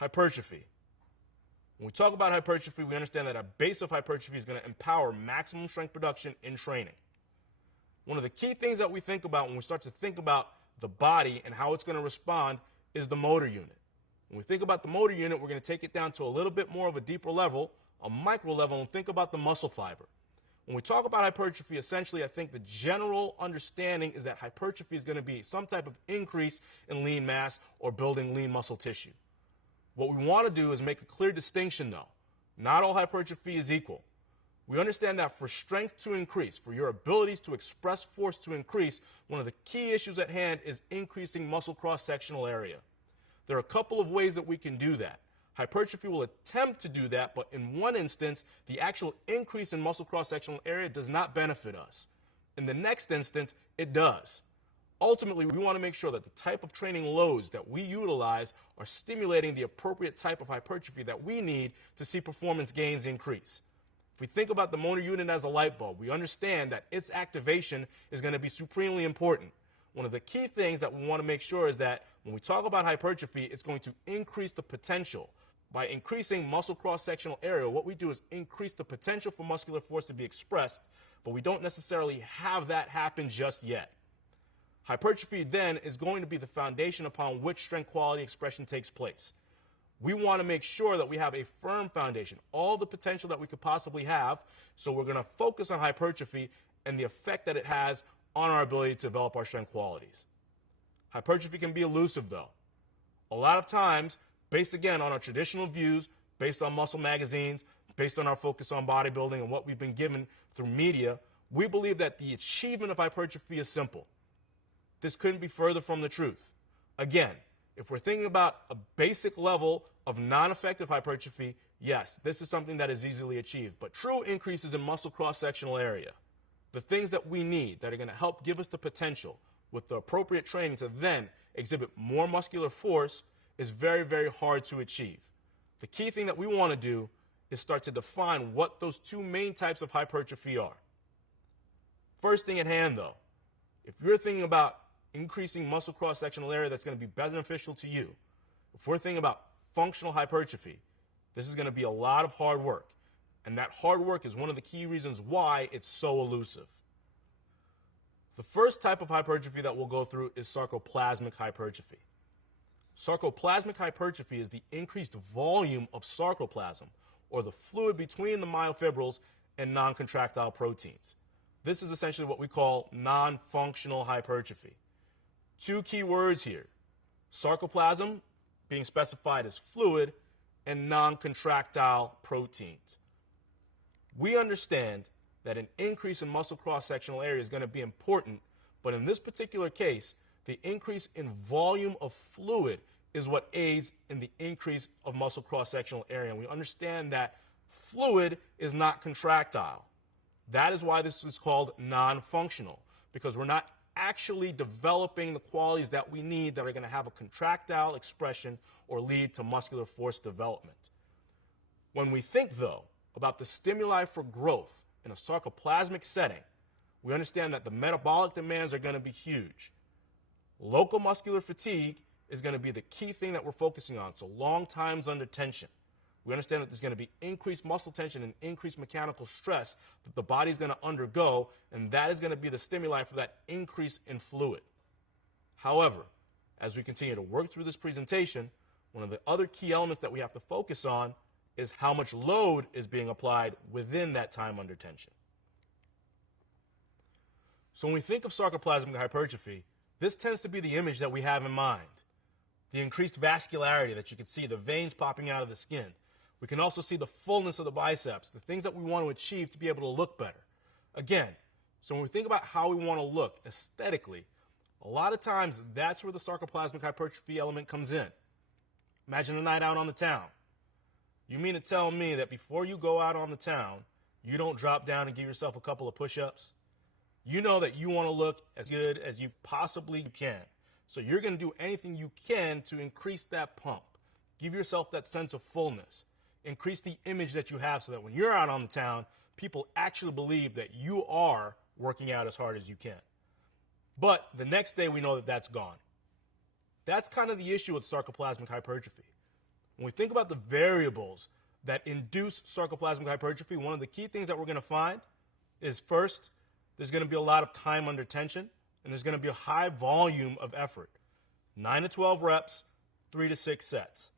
Hypertrophy. When we talk about hypertrophy, we understand that a base of hypertrophy is going to empower maximum strength production in training. One of the key things that we think about when we start to think about the body and how it's going to respond is the motor unit. When we think about the motor unit, we're going to take it down to a little bit more of a deeper level, a micro level, and think about the muscle fiber. When we talk about hypertrophy, essentially, I think the general understanding is that hypertrophy is going to be some type of increase in lean mass or building lean muscle tissue. What we want to do is make a clear distinction, though. Not all hypertrophy is equal. We understand that for strength to increase, for your abilities to express force to increase, one of the key issues at hand is increasing muscle cross-sectional area. There are a couple of ways that we can do that. Hypertrophy will attempt to do that, but in one instance, the actual increase in muscle cross-sectional area does not benefit us. In the next instance, it does. Ultimately, we want to make sure that the type of training loads that we utilize are stimulating the appropriate type of hypertrophy that we need to see performance gains increase. If we think about the motor unit as a light bulb, we understand that its activation is going to be supremely important. One of the key things that we want to make sure is that when we talk about hypertrophy, it's going to increase the potential. By increasing muscle cross-sectional area, what we do is increase the potential for muscular force to be expressed, but we don't necessarily have that happen just yet. Hypertrophy then is going to be the foundation upon which strength quality expression takes place. We want to make sure that we have a firm foundation, all the potential that we could possibly have, so we're going to focus on hypertrophy and the effect that it has on our ability to develop our strength qualities. Hypertrophy can be elusive, though. A lot of times, based again on our traditional views, based on muscle magazines, based on our focus on bodybuilding and what we've been given through media, we believe that the achievement of hypertrophy is simple. This couldn't be further from the truth. Again, if we're thinking about a basic level of non-effective hypertrophy, yes, this is something that is easily achieved. But true increases in muscle cross-sectional area, the things that we need that are going to help give us the potential with the appropriate training to then exhibit more muscular force, is very, very hard to achieve. The key thing that we want to do is start to define what those two main types of hypertrophy are. First thing at hand, though, if you're thinking about increasing muscle cross-sectional area that's going to be beneficial to you, if we're thinking about functional hypertrophy, this is going to be a lot of hard work. And that hard work is one of the key reasons why it's so elusive. The first type of hypertrophy that we'll go through is sarcoplasmic hypertrophy. Sarcoplasmic hypertrophy is the increased volume of sarcoplasm, or the fluid between the myofibrils and non-contractile proteins. This is essentially what we call non-functional hypertrophy. Two key words here: sarcoplasm being specified as fluid and non-contractile proteins. We understand that an increase in muscle cross-sectional area is going to be important, but in this particular case, the increase in volume of fluid is what aids in the increase of muscle cross-sectional area. And we understand that fluid is not contractile. That is why this is called non-functional, because we're not actually developing the qualities that we need that are going to have a contractile expression or lead to muscular force development. When we think, though, about the stimuli for growth in a sarcoplasmic setting, we understand that the metabolic demands are going to be huge. Local muscular fatigue is going to be the key thing that we're focusing on, so long times under tension. We understand that there's going to be increased muscle tension and increased mechanical stress that the body's going to undergo, and that is going to be the stimuli for that increase in fluid. However, as we continue to work through this presentation, one of the other key elements that we have to focus on is how much load is being applied within that time under tension. So when we think of sarcoplasmic hypertrophy, this tends to be the image that we have in mind. The increased vascularity that you can see, the veins popping out of the skin. We can also see the fullness of the biceps, the things that we want to achieve to be able to look better. Again, so when we think about how we want to look aesthetically, a lot of times that's where the sarcoplasmic hypertrophy element comes in. Imagine a night out on the town. You mean to tell me that before you go out on the town, you don't drop down and give yourself a couple of push-ups? You know that you want to look as good as you possibly can. So you're going to do anything you can to increase that pump. Give yourself that sense of fullness. Increase the image that you have so that when you're out on the town, people actually believe that you are working out as hard as you can. But the next day we know that that's gone. That's kind of the issue with sarcoplasmic hypertrophy. When we think about the variables that induce sarcoplasmic hypertrophy, one of the key things that we're going to find is, first, there's going to be a lot of time under tension, and there's going to be a high volume of effort. 9 to 12 reps, 3 to 6 sets.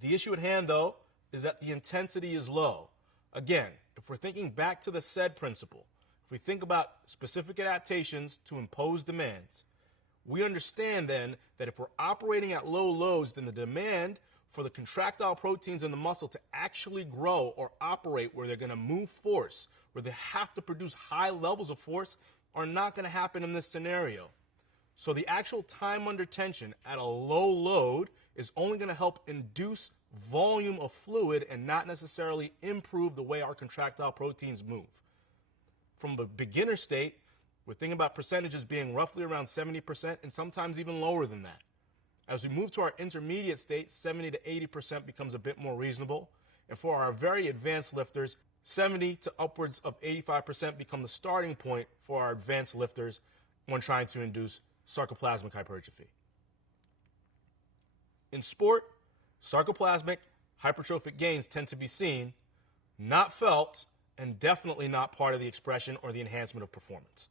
The issue at hand, though, is that the intensity is low. Again, if we're thinking back to the SAID principle, if we think about specific adaptations to impose demands, we understand then that if we're operating at low loads, then the demand for the contractile proteins in the muscle to actually grow or operate where they're going to move force, where they have to produce high levels of force, are not going to happen in this scenario. So the actual time under tension at a low load is only going to help induce volume of fluid and not necessarily improve the way our contractile proteins move. From the beginner state, we're thinking about percentages being roughly around 70% and sometimes even lower than that. As we move to our intermediate state, 70 to 80% becomes a bit more reasonable. And for our very advanced lifters, 70 to upwards of 85% become the starting point for our advanced lifters when trying to induce sarcoplasmic hypertrophy. In sport, sarcoplasmic hypertrophic gains tend to be seen, not felt, and definitely not part of the expression or the enhancement of performance.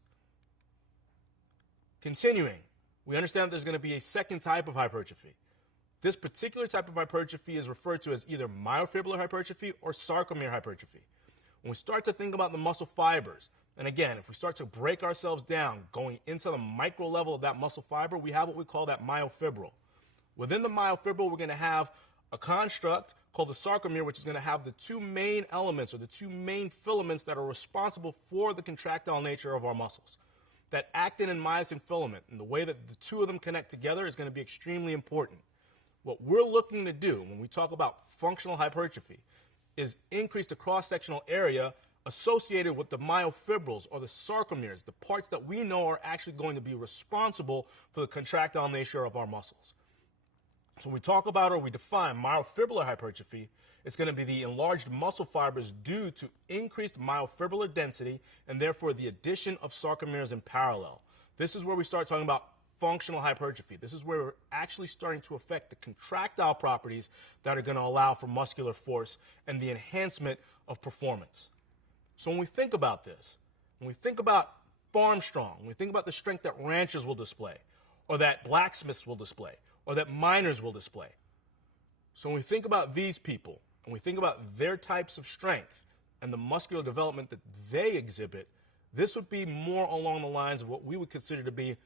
Continuing, we understand that there's going to be a second type of hypertrophy. This particular type of hypertrophy is referred to as either myofibrillar hypertrophy or sarcomere hypertrophy. When we start to think about the muscle fibers, and again, if we start to break ourselves down, going into the micro level of that muscle fiber, we have what we call that myofibril. Within the myofibril, we're going to have a construct called the sarcomere, which is going to have the two main elements or the two main filaments that are responsible for the contractile nature of our muscles. That actin and myosin filament and the way that the two of them connect together is going to be extremely important. What we're looking to do when we talk about functional hypertrophy is increase the cross-sectional area associated with the myofibrils or the sarcomeres, the parts that we know are actually going to be responsible for the contractile nature of our muscles. So when we talk about or we define myofibrillar hypertrophy, it's going to be the enlarged muscle fibers due to increased myofibrillar density and therefore the addition of sarcomeres in parallel. This is where we start talking about functional hypertrophy. This is where we're actually starting to affect the contractile properties that are going to allow for muscular force and the enhancement of performance. So when we think about this, when we think about farm strong, when we think about the strength that ranchers will display, or that blacksmiths will display, or that miners will display. So when we think about these people, and we think about their types of strength and the muscular development that they exhibit, this would be more along the lines of what we would consider to be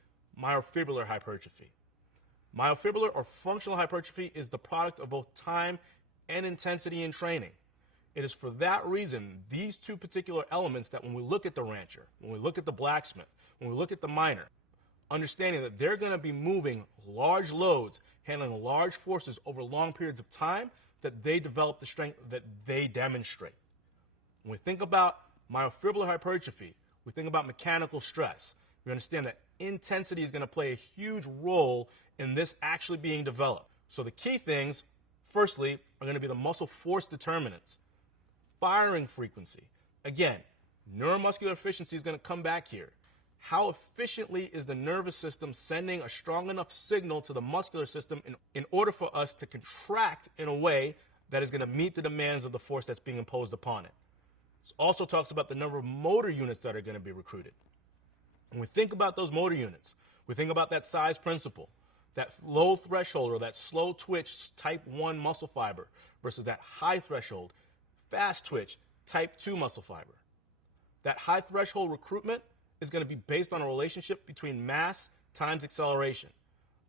myofibrillar hypertrophy. Myofibrillar or functional hypertrophy is the product of both time and intensity in training. It is for that reason, these two particular elements, that when we look at the rancher, when we look at the blacksmith, when we look at the miner, understanding that they're going to be moving large loads, handling large forces over long periods of time, that they develop the strength that they demonstrate. When we think about myofibrillar hypertrophy, we think about mechanical stress. We understand that intensity is going to play a huge role in this actually being developed. So the key things, firstly, are going to be the muscle force determinants. Firing frequency. Again, neuromuscular efficiency is going to come back here. How efficiently is the nervous system sending a strong enough signal to the muscular system in order for us to contract in a way that is going to meet the demands of the force that's being imposed upon it? This also talks about the number of motor units that are going to be recruited. When we think about those motor units, we think about that size principle, that low threshold or that slow twitch type 1 muscle fiber versus that high threshold, fast twitch type 2 muscle fiber. That high threshold recruitment is going to be based on a relationship between mass times acceleration.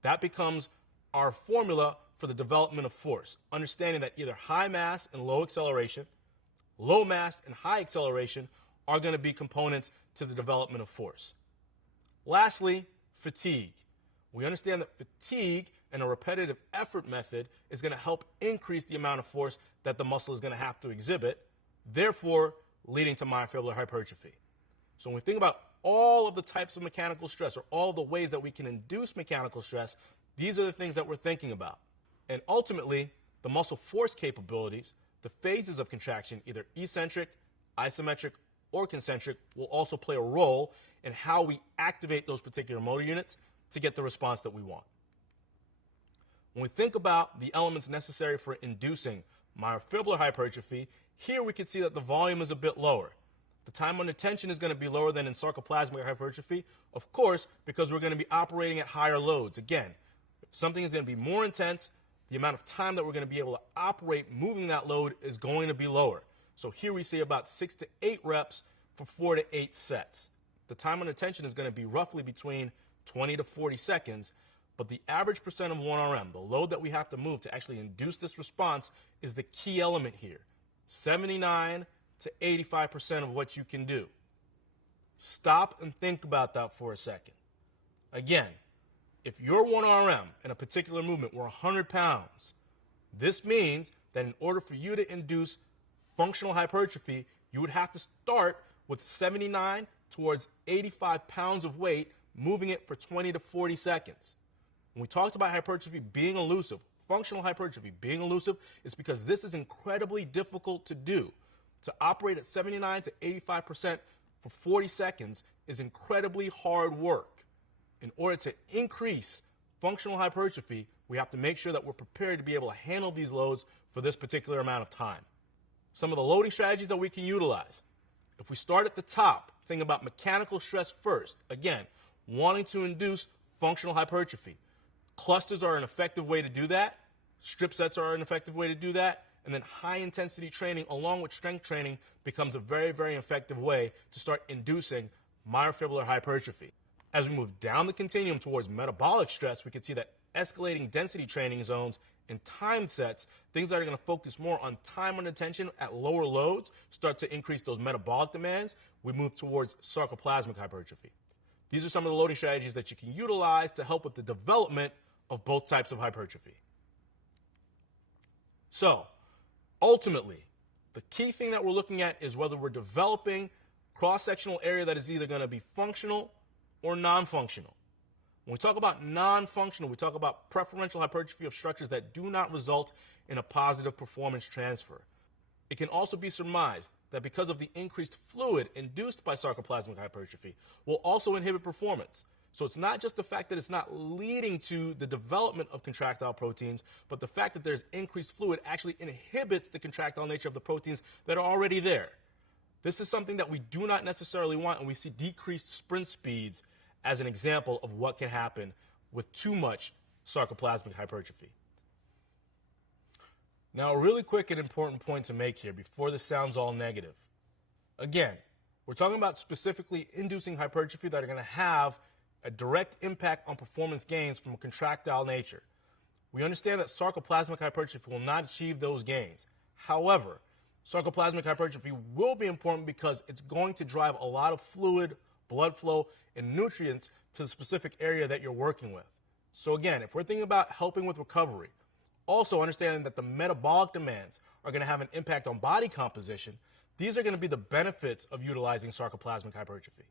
That becomes our formula for the development of force, understanding that either high mass and low acceleration, low mass and high acceleration are going to be components to the development of force. Lastly, fatigue. We understand that fatigue and a repetitive effort method is going to help increase the amount of force that the muscle is going to have to exhibit, therefore leading to myofibrillar hypertrophy. So when we think about all of the types of mechanical stress or all the ways that we can induce mechanical stress, these are the things that we're thinking about. And ultimately, the muscle force capabilities, the phases of contraction, either eccentric, isometric, or concentric, will also play a role in how we activate those particular motor units to get the response that we want. When we think about the elements necessary for inducing myofibrillar hypertrophy, here we can see that the volume is a bit lower. The time under tension is going to be lower than in sarcoplasmic hypertrophy, of course, because we're going to be operating at higher loads. Again, if something is going to be more intense, the amount of time that we're going to be able to operate moving that load is going to be lower. So here we see about 6 to 8 reps for 4 to 8 sets. The time under tension is going to be roughly between 20 to 40 seconds, but the average percent of 1RM, the load that we have to move to actually induce this response, is the key element here. 79 to 85% of what you can do. Stop and think about that for a second. Again, if your 1RM in a particular movement were 100 pounds, this means that in order for you to induce functional hypertrophy, you would have to start with 79 towards 85 pounds of weight, moving it for 20 to 40 seconds. When we talked about hypertrophy being elusive, functional hypertrophy being elusive, is because this is incredibly difficult to do. To operate at 79 to 85% for 40 seconds is incredibly hard work. In order to increase functional hypertrophy, we have to make sure that we're prepared to be able to handle these loads for this particular amount of time. Some of the loading strategies that we can utilize. If we start at the top, think about mechanical stress first. Again, wanting to induce functional hypertrophy. Clusters are an effective way to do that. Strip sets are an effective way to do that. And then high-intensity training along with strength training becomes a very, very effective way to start inducing myofibrillar hypertrophy. As we move down the continuum towards metabolic stress, we can see that escalating density training zones and time sets, things that are going to focus more on time under tension at lower loads, start to increase those metabolic demands. We move towards sarcoplasmic hypertrophy. These are some of the loading strategies that you can utilize to help with the development of both types of hypertrophy. So, ultimately, the key thing that we're looking at is whether we're developing cross-sectional area that is either going to be functional or non-functional. When we talk about non-functional, we talk about preferential hypertrophy of structures that do not result in a positive performance transfer. It can also be surmised that because of the increased fluid induced by sarcoplasmic hypertrophy will also inhibit performance. So it's not just the fact that it's not leading to the development of contractile proteins, but the fact that there's increased fluid actually inhibits the contractile nature of the proteins that are already there. This is something that we do not necessarily want, and we see decreased sprint speeds as an example of what can happen with too much sarcoplasmic hypertrophy. Now, a really quick and important point to make here before this sounds all negative. Again, we're talking about specifically inducing hypertrophy that are going to have a direct impact on performance gains from a contractile nature. We understand that sarcoplasmic hypertrophy will not achieve those gains. However, sarcoplasmic hypertrophy will be important because it's going to drive a lot of fluid, blood flow, and nutrients to the specific area that you're working with. So again, if we're thinking about helping with recovery, also understanding that the metabolic demands are going to have an impact on body composition, these are going to be the benefits of utilizing sarcoplasmic hypertrophy.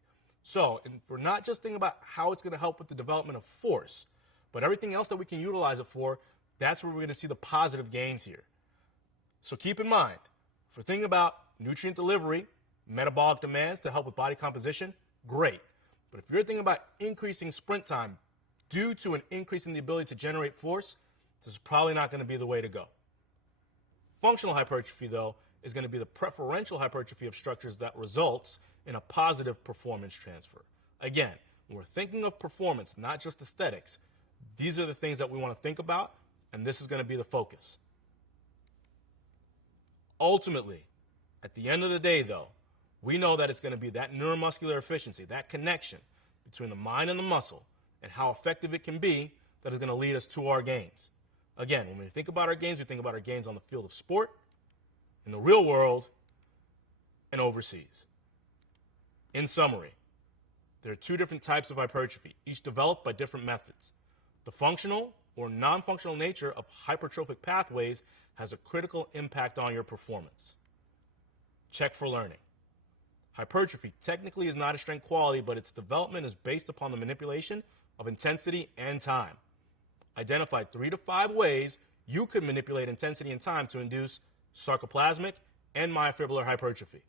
So, and we're not just thinking about how it's going to help with the development of force, but everything else that we can utilize it for, that's where we're going to see the positive gains here. So keep in mind, if we're thinking about nutrient delivery, metabolic demands to help with body composition, great. But if you're thinking about increasing sprint time due to an increase in the ability to generate force, this is probably not going to be the way to go. Functional hypertrophy, though, is going to be the preferential hypertrophy of structures that results in a positive performance transfer. Again, when we're thinking of performance, not just aesthetics, these are the things that we want to think about, and this is going to be the focus. Ultimately, at the end of the day, though, we know that it's going to be that neuromuscular efficiency, that connection between the mind and the muscle, and how effective it can be that is going to lead us to our gains. Again, when we think about our gains, we think about our gains on the field of sport, in the real world, and overseas. In summary, there are two different types of hypertrophy, each developed by different methods. The functional or non-functional nature of hypertrophic pathways has a critical impact on your performance. Check for learning. Hypertrophy technically is not a strength quality, but its development is based upon the manipulation of intensity and time. Identify 3 to 5 ways you could manipulate intensity and time to induce sarcoplasmic and myofibrillar hypertrophy.